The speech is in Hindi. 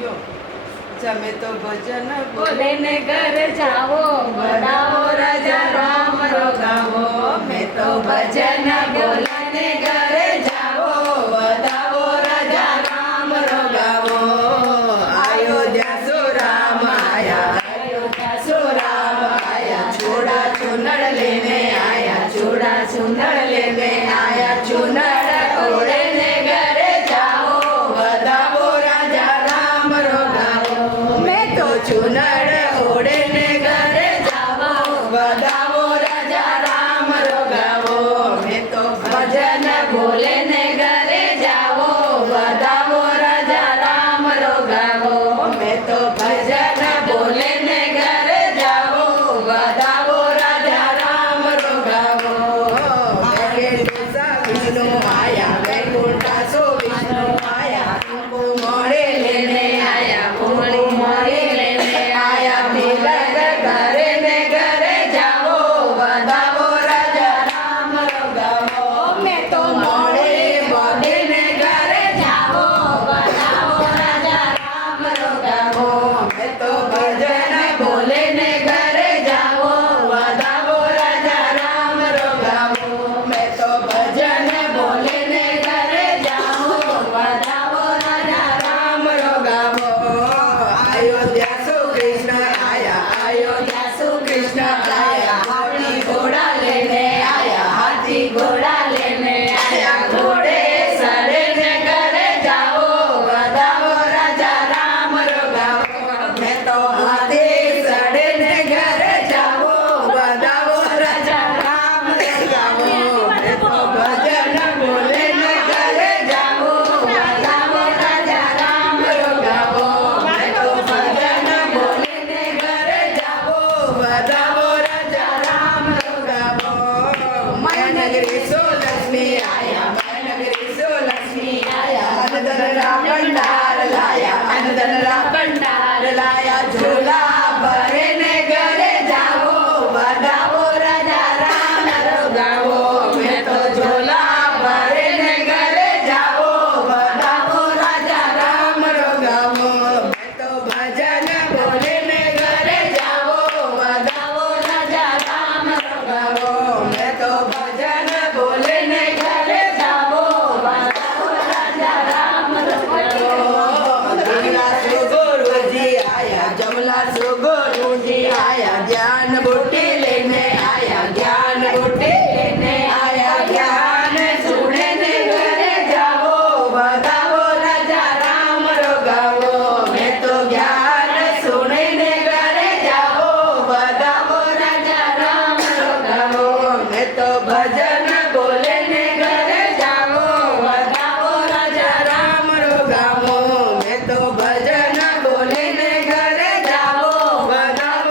यो जमे तो भजन बोले ने घर जाओ बड़ाओ राजा राम रो गावो मैं तो भजन बोले ने घर जाओ बधाओ राजा राम रो गावो अयोध्या सो राम आया अयोध्या सो राम आया चूड़ा चुनड़ लेने आया चूड़ा चुनड़ लेने आया चुनड़ ओढ़े ने घर जाओ बधाओ राजा राम रो गावो मैं तो चुनड़ ओढ़े ने घर जाओ बधाओ राजा राम रो गावो मैं तो भजन बोले ने घरे जाओ बधाओ राजा राम रो गावो मैं तो भजन बोले ने घरे जाओ बधाओ राजा राम रो गावो वैकुंठ विष्णु आया वैकुंठ सो विष्णु आया तुमको मोड़े लेने आया तुमको मोड़े लेने आया तिलक घरे ने घरे जाओ बधाओ राजा राम रो गावो मैं तो मोड़े बोले ने घरे जाओ बधाओ राजा राम रो गावो मैं तो भजन बोले ने घरे जाओ बधाओ राजा राम रो गावो मैं तो भजन बोले ने घरे जाओ बधाओ राजा राम रो गावो अयोध्या सो कृष्ण आया अयोध्या सो कृष्ण आया हाथी घोड़ा लेने आया हाथी घोड़ा लेने आया घोड़े सड़े ने घरे जाओ बधाओ राजा राम रो गावो मैं तो हाथी सड़े ने घरे जाओ बधाओ राजा राम रो गावो मैं तो भजन बोले ने घरे जाओ बधाओ राजा राम रो गावो मैं तो भजन बोले ने घरे जाओ बधाओ राजा राम रो गावो मैं नगरी सो लक्ष्मी आया मैं नगरी सो लक्ष्मी आया अनधन रा भंडार लाया अनधन रा भंडार लाया झोला भरे ने घरे जाओ बधाओ राजा राम रो गावो मैं तो झोला भरे ने घरे जाओ बधाओ राजा राम रो गावो मैं तो भजन बोले ने घरे जाओ बधाओ राजा राम रो गावो मैं तो भजन बोले ने घरे जाओ बधाओ राजा राम रो गावो जमला सो गुरु जी आया जमला सो गुरु जी आया ज्ञान बूटी लेने आया ज्ञान बूटी लेने आया ज्ञान सुने ने घरे जाओ बधाओ राजा राम रो गावो मैं तो ज्ञान सुने ने घरे जाओ बधाओ राजा राम रो गावो मैं तो भजन